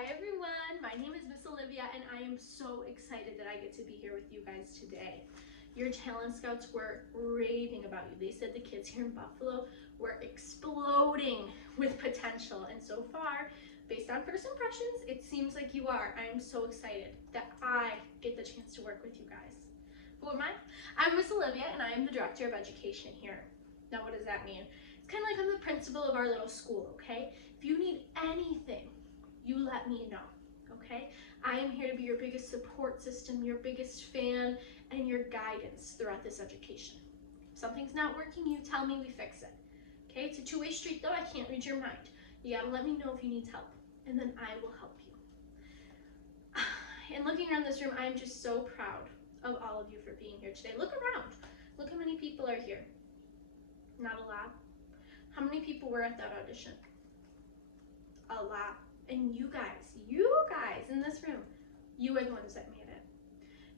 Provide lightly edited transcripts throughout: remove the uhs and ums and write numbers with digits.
Hi everyone, my name is Miss Olivia and I am so excited that I get to be here with you guys today. Your talent scouts were raving about you. They said the kids here in Buffalo were exploding with potential, and so far, based on first impressions, it seems like you are. I am so excited that I get the chance to work with you guys. Who am I? I'm Miss Olivia and I am the Director of Education here. Now what does that mean? It's kind of like I'm the principal of our little school, okay? If you need anything, you let me know, okay? I am here to be your biggest support system, your biggest fan, and your guidance throughout this education. If something's not working, you tell me, we fix it. Okay, it's a two-way street though, I can't read your mind. You gotta let me know if you need help, and then I will help you. And looking around this room, I'm just so proud of all of you for being here today. Look around, look how many people are here. Not a lot. How many people were at that audition? A lot. And you guys in this room, you are the ones that made it.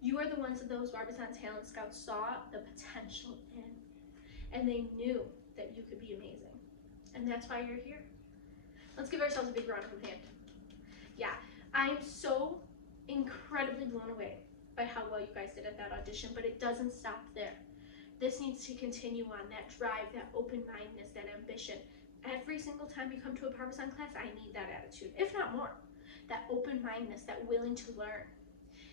You are the ones that those Barbizon Talent Scouts saw the potential in, and they knew that you could be amazing. And that's why you're here. Let's give ourselves a big round of applause. Yeah, I'm so incredibly blown away by how well you guys did at that audition, but it doesn't stop there. This needs to continue on, that drive, that open-mindedness, that ambition. Every single time you come to a Barbizon class, I need that attitude, if not more. That open-mindedness, that willing to learn.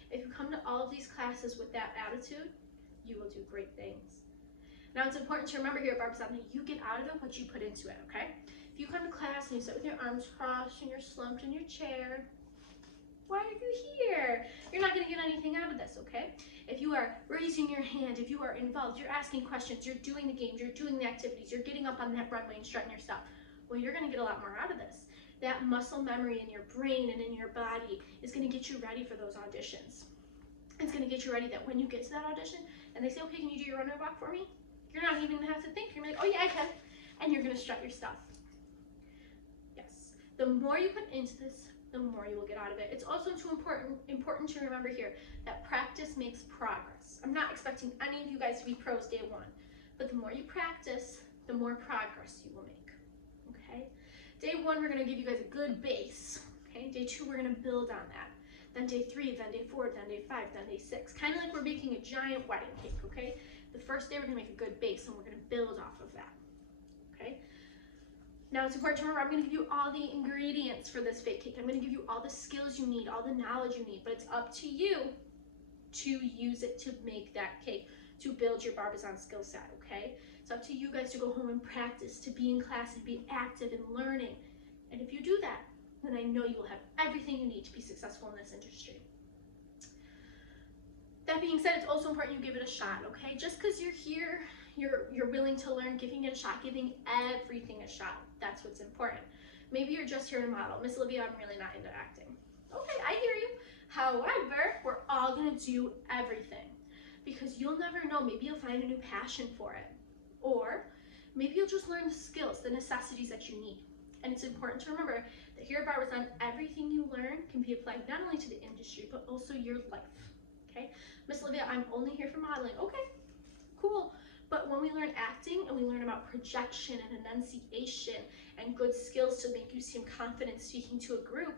If you come to all of these classes with that attitude, you will do great things. Now, it's important to remember here at Barbizon that you get out of it what you put into it, okay? If you come to class and you sit with your arms crossed and you're slumped in your chair, why are you here? You're not going to get anything out of this, okay? If you are raising your hand, if you are involved, you're asking questions, you're doing the games, you're doing the activities, you're getting up on that runway and strutting your stuff, well, you're going to get a lot more out of this. That muscle memory in your brain and in your body is going to get you ready for those auditions. It's going to get you ready that when you get to that audition and they say, okay, can you do your runway walk for me? You're not even going to have to think. You're going to be like, oh yeah, I can. And you're going to strut your stuff. Yes. The more you put into this, the more you will get out of it. It's also too important to remember here that practice makes progress. I'm not expecting any of you guys to be pros day one, but the more you practice, the more progress you will make, okay? Day one, we're gonna give you guys a good base, okay? Day two, we're gonna build on that. Then day three, then day four, then day five, then day six. Kind of like we're baking a giant wedding cake, okay? The first day, we're gonna make a good base and we're gonna build off of that, okay? Now it's important to remember, I'm going to give you all the ingredients for this fake cake. I'm going to give you all the skills you need, all the knowledge you need, but it's up to you to use it to make that cake, to build your Barbizon skill set, okay? It's up to you guys to go home and practice, to be in class and be active and learning. And if you do that, then I know you will have everything you need to be successful in this industry. That being said, it's also important you give it a shot, okay? Just because you're here, you're willing to learn, giving it a shot, giving everything a shot. That's what's important. Maybe you're just here to model. Miss Olivia, I'm really not into acting. Okay, I hear you. However, we're all gonna do everything because you'll never know. Maybe you'll find a new passion for it. Or maybe you'll just learn the skills, the necessities that you need. And it's important to remember that here at Barbizon, everything you learn can be applied not only to the industry, but also your life, okay? Miss Olivia, I'm only here for modeling. Okay, cool. But when we learn acting and we learn about projection and enunciation and good skills to make you seem confident speaking to a group,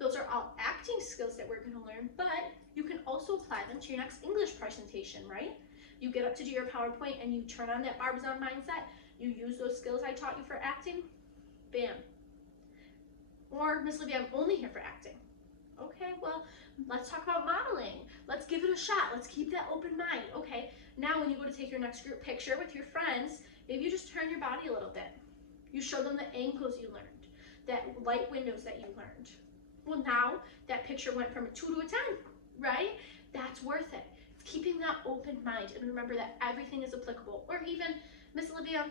those are all acting skills that we're gonna learn, but you can also apply them to your next English presentation, right? You get up to do your PowerPoint and you turn on that Barbizon mindset, you use those skills I taught you for acting, bam. Or, Miss Olivia, I'm only here for acting. Okay, well, let's talk about modeling. Let's give it a shot. Let's keep that open mind. Okay, now when you go to take your next group picture with your friends, maybe you just turn your body a little bit. You show them the angles you learned, that light windows that you learned. Well, now that picture went from a 2 to a 10, right? That's worth it. It's keeping that open mind, and remember that everything is applicable. Or even, Miss Olivia,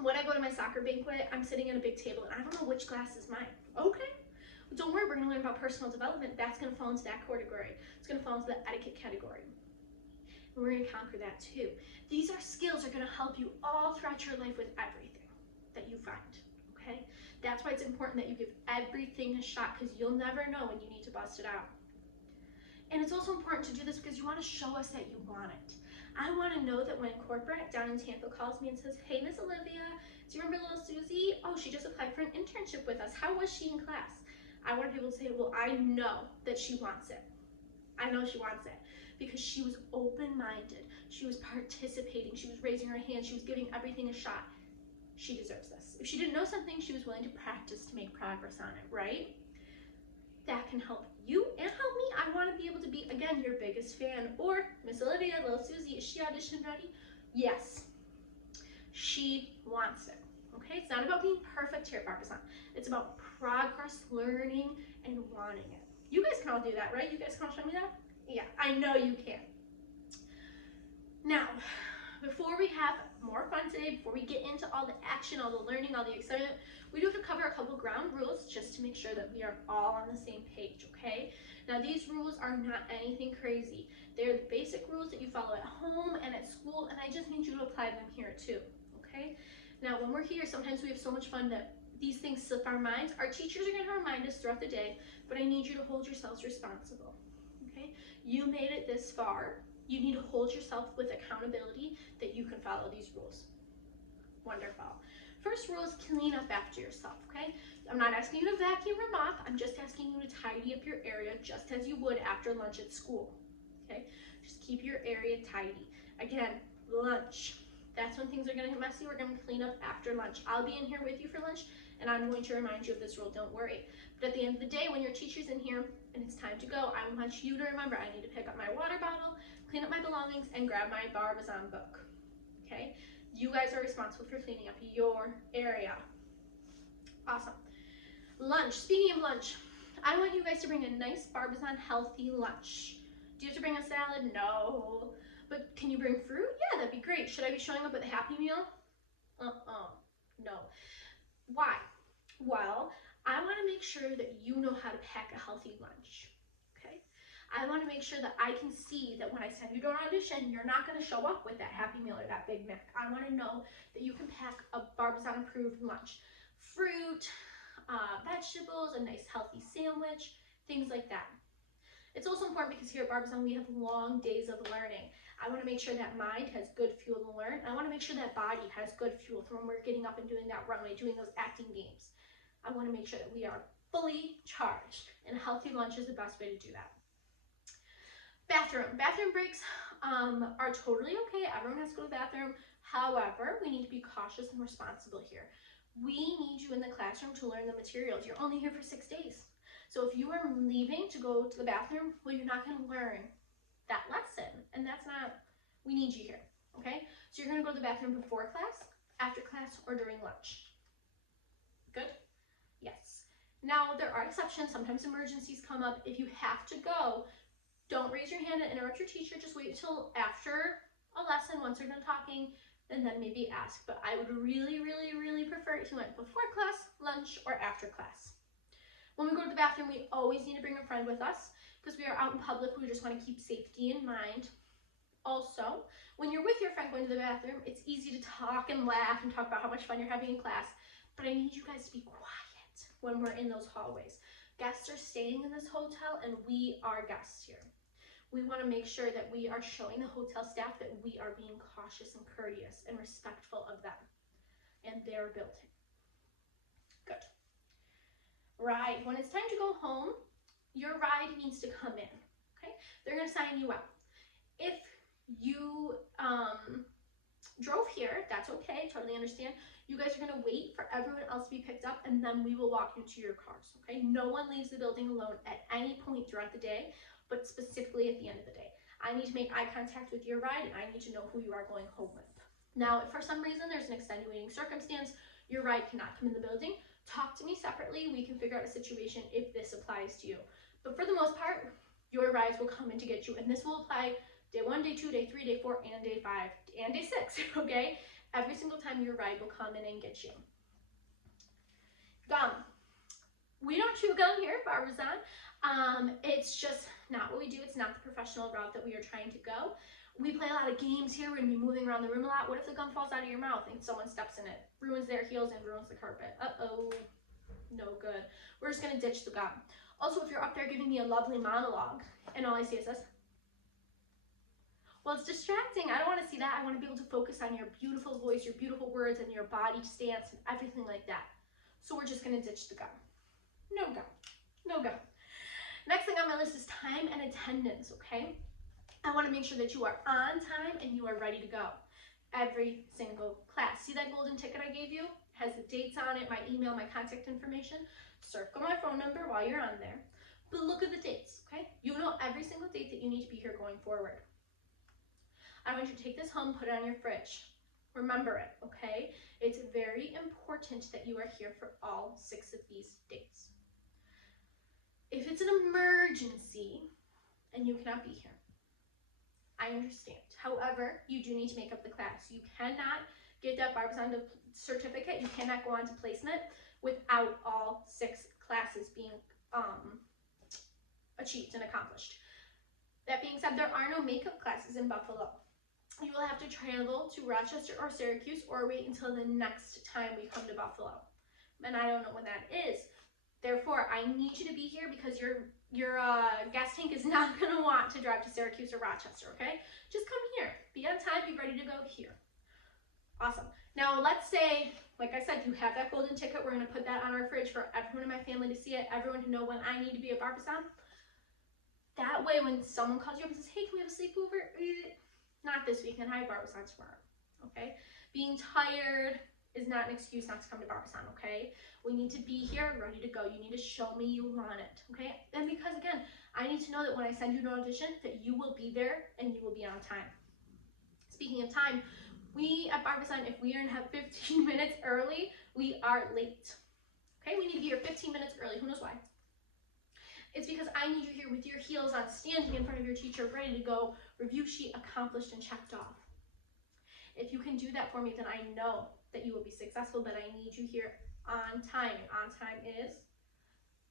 when I go to my soccer banquet, I'm sitting at a big table and I don't know which class is mine. Okay. Don't worry, we're going to learn about personal development. That's going to fall into that category. It's going to fall into the etiquette category. And we're going to conquer that too. These are skills that are going to help you all throughout your life with everything that you find, okay? That's why it's important that you give everything a shot because you'll never know when you need to bust it out. And it's also important to do this because you want to show us that you want it. I want to know that when corporate down in Tampa calls me and says, hey, Miss Olivia, do you remember little Susie? Oh, she just applied for an internship with us. How was she in class? I want to be able to say, well, I know that she wants it. I know she wants it because she was open-minded. She was participating. She was raising her hand. She was giving everything a shot. She deserves this. If she didn't know something, she was willing to practice to make progress on it, right? That can help you and help me. I want to be able to be, again, your biggest fan. Or, Miss Olivia, little Susie, is she audition ready? Yes. She wants it. Okay? It's not about being perfect here at Barbizon. It's about progress, learning, and wanting it. You guys can all do that, right? You guys can all show me that? Yeah, I know you can. Now, before we have more fun today, before we get into all the action, all the learning, all the excitement, we do have to cover a couple ground rules just to make sure that we are all on the same page, okay? Now, these rules are not anything crazy. They're the basic rules that you follow at home and at school, and I just need you to apply them here too, okay? Now, when we're here, sometimes we have so much fun that these things slip our minds. Our teachers are going to remind us throughout the day, but I need you to hold yourselves responsible, okay? You made it this far. You need to hold yourself with accountability that you can follow these rules. Wonderful. First rule is clean up after yourself, okay? I'm not asking you to vacuum or mop. I'm just asking you to tidy up your area just as you would after lunch at school, okay? Just keep your area tidy. Again, lunch. That's when things are going to get messy. We're going to clean up after lunch. I'll be in here with you for lunch, and I'm going to remind you of this rule. Don't worry. But at the end of the day, when your teacher's in here and it's time to go, I want you to remember I need to pick up my water bottle, clean up my belongings, and grab my Barbizon book, okay? You guys are responsible for cleaning up your area. Awesome. Lunch. Speaking of lunch, I want you guys to bring a nice Barbizon healthy lunch. Do you have to bring a salad? No. But can you bring fruit? Yeah, that'd be great. Should I be showing up with a Happy Meal? No. Why? Well, I want to make sure that you know how to pack a healthy lunch, okay? I want to make sure that I can see that when I send you to an audition, you're not going to show up with that Happy Meal or that Big Mac. I want to know that you can pack a Barbizon approved lunch. Fruit, vegetables, a nice healthy sandwich, things like that. It's also important because here at Barbizon, we have long days of learning. I want to make sure that mind has good fuel to learn. I want to make sure that body has good fuel for when we're getting up and doing that runway, doing those acting games. I want to make sure that we are fully charged, and a healthy lunch is the best way to do that. Bathroom. Bathroom breaks are totally okay. Everyone has to go to the bathroom. However, we need to be cautious and responsible here. We need you in the classroom to learn the materials. You're only here for 6 days. So if you are leaving to go to the bathroom, well, you're not going to learn that lesson. And that's not, we need you here, okay? So you're going to go to the bathroom before class, after class, or during lunch. Good? Yes. Now, there are exceptions. Sometimes emergencies come up. If you have to go, don't raise your hand and interrupt your teacher. Just wait until after a lesson, once they're done talking, and then maybe ask. But I would really, really, really prefer if you went before class, lunch, or after class. When we go to the bathroom, we always need to bring a friend with us because we are out in public. We just want to keep safety in mind. Also, when you're with your friend going to the bathroom, it's easy to talk and laugh and talk about how much fun you're having in class. But I need you guys to be quiet when we're in those hallways. Guests are staying in this hotel, and we are guests here. We want to make sure that we are showing the hotel staff that we are being cautious and courteous and respectful of them and their building. Good. Ride. When it's time to go home, your ride needs to come in, okay? They're going to sign you out. If you drove here, that's okay, totally understand. You guys are going to wait for everyone else to be picked up, and then we will walk you to your cars, okay? No one leaves the building alone at any point throughout the day, but specifically at the end of the day. I need to make eye contact with your ride, and I need to know who you are going home with. Now, if for some reason there's an extenuating circumstance, your ride cannot come in the building, talk to me separately. We can figure out a situation if this applies to you. But for the most part, your rides will come in to get you, and this will apply day 1, day 2, day 3, day 4, and day 5, and day 6, okay? Every single time your ride will come in and get you. Gum. We don't chew gum here at Barbizon. It's just not what we do. It's not the professional route that we are trying to go. We play a lot of games here. We're going to be moving around the room a lot. What if the gum falls out of your mouth and someone steps in it? Ruins their heels and ruins the carpet. Uh-oh. No good. We're just going to ditch the gum. Also, if you're up there giving me a lovely monologue and all I see is this, well, it's distracting. I don't want to see that. I want to be able to focus on your beautiful voice, your beautiful words, and your body stance and everything like that. So we're just going to ditch the gum. No gum. go. Next thing on my list is time and attendance, okay? I want to make sure that you are on time and you are ready to go. Every single class. See that golden ticket I gave you? It has the dates on it, my email, my contact information. Circle my phone number while you're on there. But look at the dates, okay? You know every single date that you need to be here going forward. I want you to take this home, put it on your fridge. Remember it, okay? It's very important that you are here for all 6 of these dates. If it's an emergency and you cannot be here, I understand. However, you do need to make up the class. You cannot get that Barbizon certificate. You cannot go on to placement without all 6 classes being achieved and accomplished. That being said, there are no makeup classes in Buffalo. You will have to travel to Rochester or Syracuse or wait until the next time we come to Buffalo. And I don't know when that is. Therefore, I need you to be here because your gas tank is not going to want to drive to Syracuse or Rochester, okay? Just come here. Be on time. Be ready to go here. Awesome. Now, let's say, like I said, you have that golden ticket. We're going to put that on our fridge for everyone in my family to see it, everyone to know when I need to be at Barbizon. That way, when someone calls you up and says, hey, can we have a sleepover? Not this weekend. I have Barbizon tomorrow, okay? Being tired is not an excuse not to come to Barbizon, okay? We need to be here, ready to go. You need to show me you want it, okay? And because, again, I need to know that when I send you an audition, that you will be there and you will be on time. Speaking of time, we at Barbizon, if we are going to have 15 minutes early, we are late, okay? We need to be here 15 minutes early. Who knows why? It's because I need you here with your heels on, standing in front of your teacher, ready to go, review sheet accomplished and checked off. If you can do that for me, then I know that you will be successful, but I need you here on time. On time is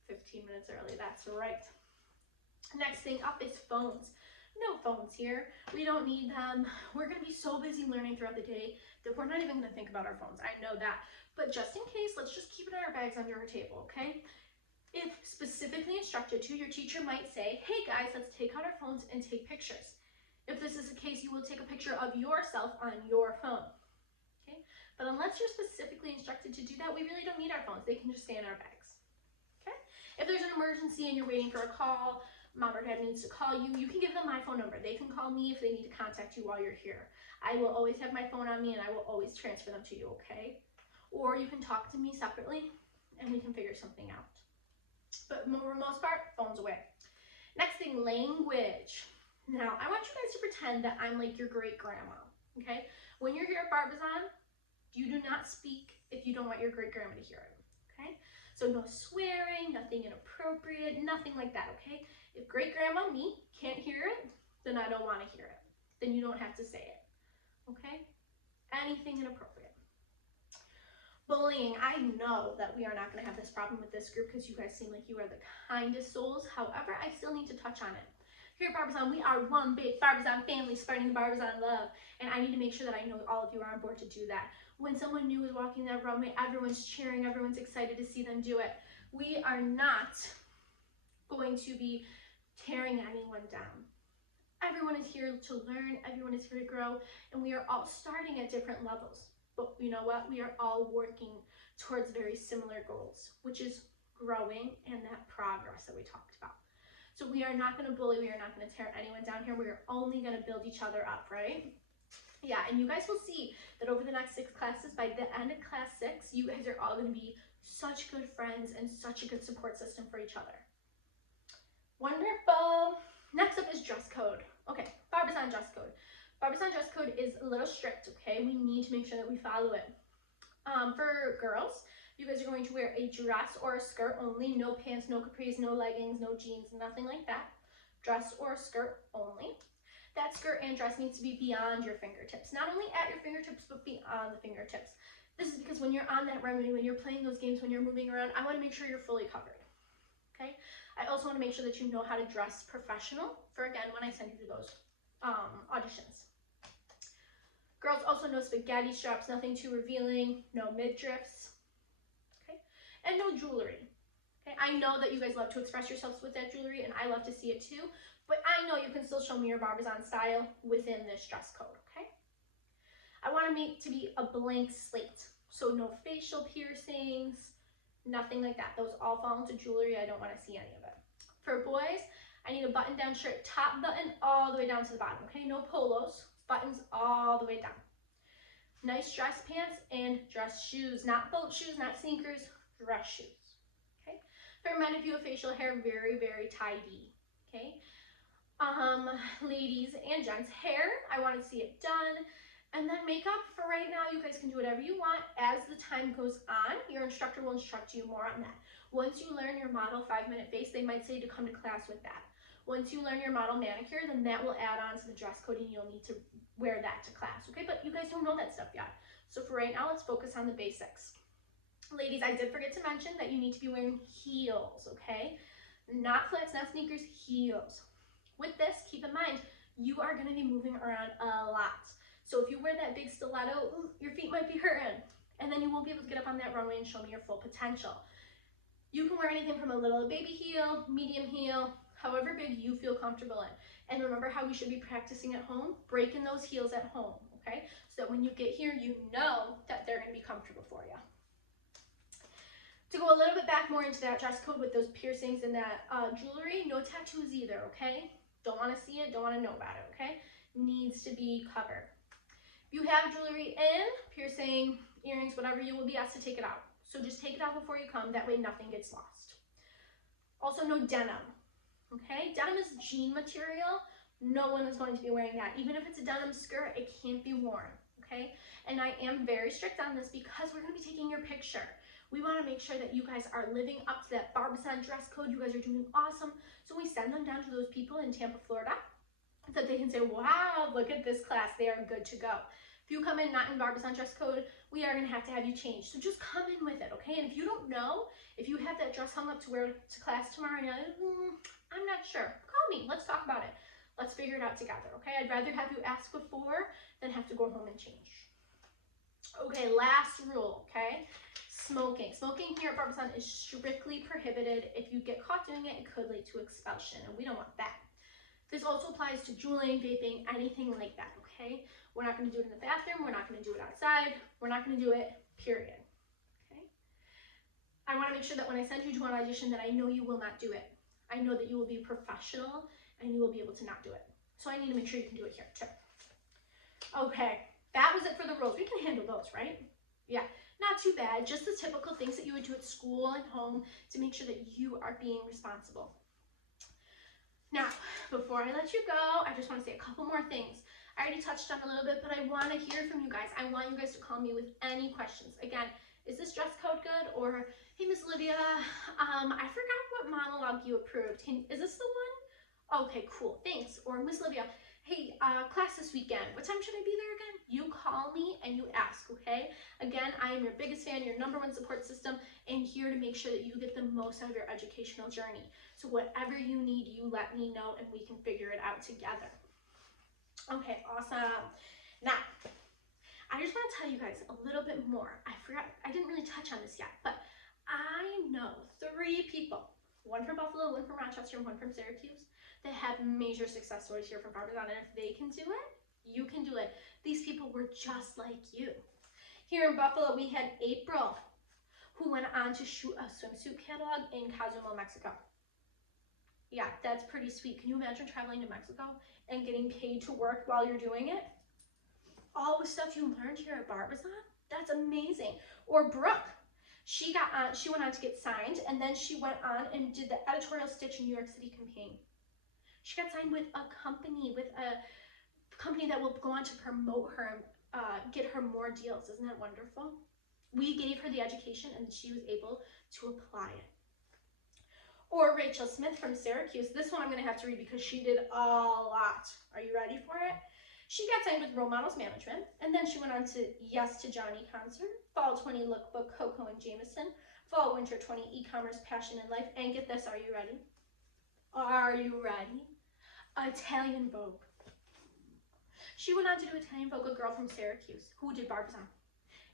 15 minutes early. That's right. Next thing up is phones. No phones here. We don't need them. We're going to be so busy learning throughout the day that we're not even going to think about our phones. I know that. But just in case, let's just keep it in our bags under our table, okay? If specifically instructed to, your teacher might say, hey guys, let's take out our phones and take pictures. If this is the case, you will take a picture of yourself on your phone. Okay? But unless you're specifically instructed to do that, we really don't need our phones. They can just stay in our bags. Okay? If there's an emergency and you're waiting for a call, mom or dad needs to call you, you can give them my phone number. They can call me if they need to contact you while you're here. I will always have my phone on me and I will always transfer them to you, okay? Or you can talk to me separately and we can figure something out. But for the most part, phones away. Next thing, language. Now, I want you guys to pretend that I'm like your great grandma, okay? When you're here at Barbizon, you do not speak if you don't want your great grandma to hear it, okay? So no swearing, nothing inappropriate, nothing like that, okay? If great grandma, me, can't hear it, then I don't want to hear it. Then you don't have to say it, okay? Anything inappropriate. Bullying, I know that we are not going to have this problem with this group because you guys seem like you are the kindest souls. However, I still need to touch on it. Here at Barbizon, we are one big Barbizon family spreading the Barbizon love. And I need to make sure that I know all of you are on board to do that. When someone new is walking that runway, everyone's cheering, everyone's excited to see them do it. We are not going to be tearing anyone down. Everyone is here to learn, everyone is here to grow, and we are all starting at different levels. But you know what? We are all working towards very similar goals, which is growing and that progress that we talked about. So we are not going to bully. We are not going to tear anyone down here. We are only going to build each other up, right? Yeah, and you guys will see that over the next 6 classes, by the end of class 6, you guys are all going to be such good friends and such a good support system for each other. Wonderful. Next up is dress code. Okay, Barbizon dress code. Barbizon dress code is a little strict, okay? We need to make sure that we follow it. For girls, you guys are going to wear a dress or a skirt only. No pants, no capris, no leggings, no jeans, nothing like that. Dress or skirt only. That skirt and dress needs to be beyond your fingertips. Not only at your fingertips, but beyond the fingertips. This is because when you're on that runway, when you're playing those games, when you're moving around, I want to make sure you're fully covered, okay? I also want to make sure that you know how to dress professional for, again, when I send you to those auditions. Girls also no spaghetti straps, nothing too revealing, no midriffs, okay? And no jewelry, okay? I know that you guys love to express yourselves with that jewelry, and I love to see it too, but I know you can still show me your Barbizon style within this dress code, okay? I want to make to be a blank slate, so no facial piercings, Nothing like that. Those all fall into jewelry. I don't want to see any of it. For boys, I need a button-down shirt, top button all the way down to the bottom, okay? No polos, buttons all the way down. Nice dress pants and dress shoes, not boat shoes, not sneakers, dress shoes, okay? For men, if you have facial hair, very, very tidy, okay? Ladies and gents, hair, I want to see it done. And then makeup, for right now, you guys can do whatever you want. As the time goes on, your instructor will instruct you more on that. Once you learn your model 5-minute face, they might say to come to class with that. Once you learn your model manicure, then that will add on to the dress code and you'll need to wear that to class, okay? But you guys don't know that stuff yet. So for right now, let's focus on the basics. Ladies, I did forget to mention that you need to be wearing heels, okay? Not flats, not sneakers, heels. With this, keep in mind, you are gonna be moving around a lot. So if you wear that big stiletto, your feet might be hurting, and then you won't be able to get up on that runway and show me your full potential. You can wear anything from a little baby heel, medium heel, however big you feel comfortable in. And remember how we should be practicing at home? Breaking those heels at home, okay? So that when you get here, you know that they're gonna be comfortable for you. To go a little bit back more into that dress code with those piercings and that jewelry, no tattoos either, okay? Don't wanna see it, don't wanna know about it, okay? Needs to be covered. If you have jewelry in, piercing, earrings, whatever, you will be asked to take it out. So just take it out before you come, that way nothing gets lost. Also no denim, okay? Denim is jean material. No one is going to be wearing that. Even if it's a denim skirt, it can't be worn, okay? And I am very strict on this because we're gonna be taking your picture. We wanna make sure that you guys are living up to that Barbizon dress code. You guys are doing awesome. So we send them down to those people in Tampa, Florida, so they can say, wow, look at this class, they are good to go. If you come in not in Barbizon dress code, we are gonna have to have you change. So just come in with it, okay? And if you don't know, if you have that dress hung up to wear to class tomorrow, and you're like, I'm not sure, call me, let's talk about it. Let's figure it out together, okay? I'd rather have you ask before than have to go home and change. Okay, last rule, okay? Smoking. Smoking here at Barbizon is strictly prohibited. If you get caught doing it, it could lead to expulsion, and we don't want that. This also applies to juuling, vaping, anything like that, okay? We're not gonna do it in the bathroom, we're not gonna do it outside, we're not gonna do it, period, okay? I wanna make sure that when I send you to an audition that I know you will not do it. I know that you will be professional and you will be able to not do it. So I need to make sure you can do it here too. Okay, that was it for the rules. We can handle those, right? Yeah, not too bad, just the typical things that you would do at school and home to make sure that you are being responsible. Now, before I let you go, I just want to say a couple more things. I already touched on a little bit, but I want to hear from you guys. I want you guys to call me with any questions. Again, is this dress code good? Or, hey, Miss Olivia, I forgot what monologue you approved. Is this the one? Okay, cool, thanks. Or Miss Olivia, hey, class this weekend. What time should I be there again? You call me and you ask, okay? Again, I am your biggest fan, your #1 support system, and here to make sure that you get the most out of your educational journey. So whatever you need, you let me know and we can figure it out together. Okay, awesome. Now, I just want to tell you guys a little bit more. I didn't really touch on this yet, but I know 3 people, one from Buffalo, one from Rochester, and one from Syracuse, that have major success stories here from Barbizon, and if they can do it, you can do it. These people were just like you. Here in Buffalo, we had April, who went on to shoot a swimsuit catalog in Cozumel, Mexico. Yeah, that's pretty sweet. Can you imagine traveling to Mexico and getting paid to work while you're doing it? All the stuff you learned here at Barbizon, that's amazing. Or Brooke, she went on to get signed, and then she went on and did the editorial stitch in New York City campaign. She got signed with a company that will go on to promote her and get her more deals. Isn't that wonderful? We gave her the education and she was able to apply it. Or Rachel Smith from Syracuse. This one I'm going to have to read because she did a lot. Are you ready for it? She got signed with Role Models Management, and then she went on to Yes to Johnny concert, Fall 20 Lookbook Coco and Jameson, Fall Winter 20 E-commerce Passion and Life, and get this, are you ready? Are you ready? Italian Vogue. She went on to do Italian Vogue, a girl from Syracuse who did Barbizon.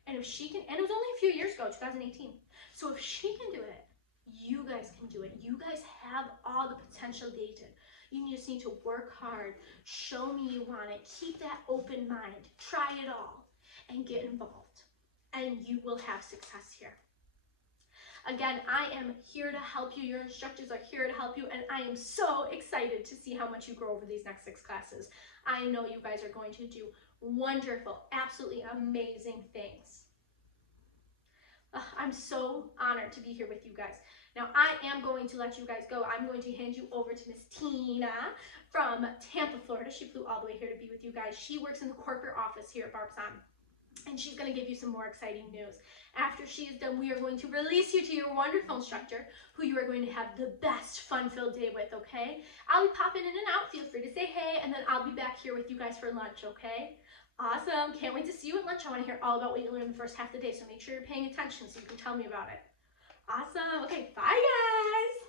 And if she can, and it was only a few years ago, 2018. So if she can do it, you guys can do it. You guys have all the potential they did. You just need to work hard, show me you want it, keep that open mind, try it all, and get involved. And you will have success here. Again, I am here to help you. Your instructors are here to help you, and I am so excited to see how much you grow over these next 6 classes. I know you guys are going to do wonderful, absolutely amazing things. I'm so honored to be here with you guys. Now, I am going to let you guys go. I'm going to hand you over to Miss Tina from Tampa, Florida. She flew all the way here to be with you guys. She works in the corporate office here at Barbizon, and she's going to give you some more exciting news. After she is done, we are going to release you to your wonderful instructor, who you are going to have the best fun-filled day with, okay? I'll be popping in and out. Feel free to say hey, and then I'll be back here with you guys for lunch, okay? Awesome. Can't wait to see you at lunch. I want to hear all about what you learned the first half of the day, so make sure you're paying attention so you can tell me about it. Awesome. Okay, bye, guys.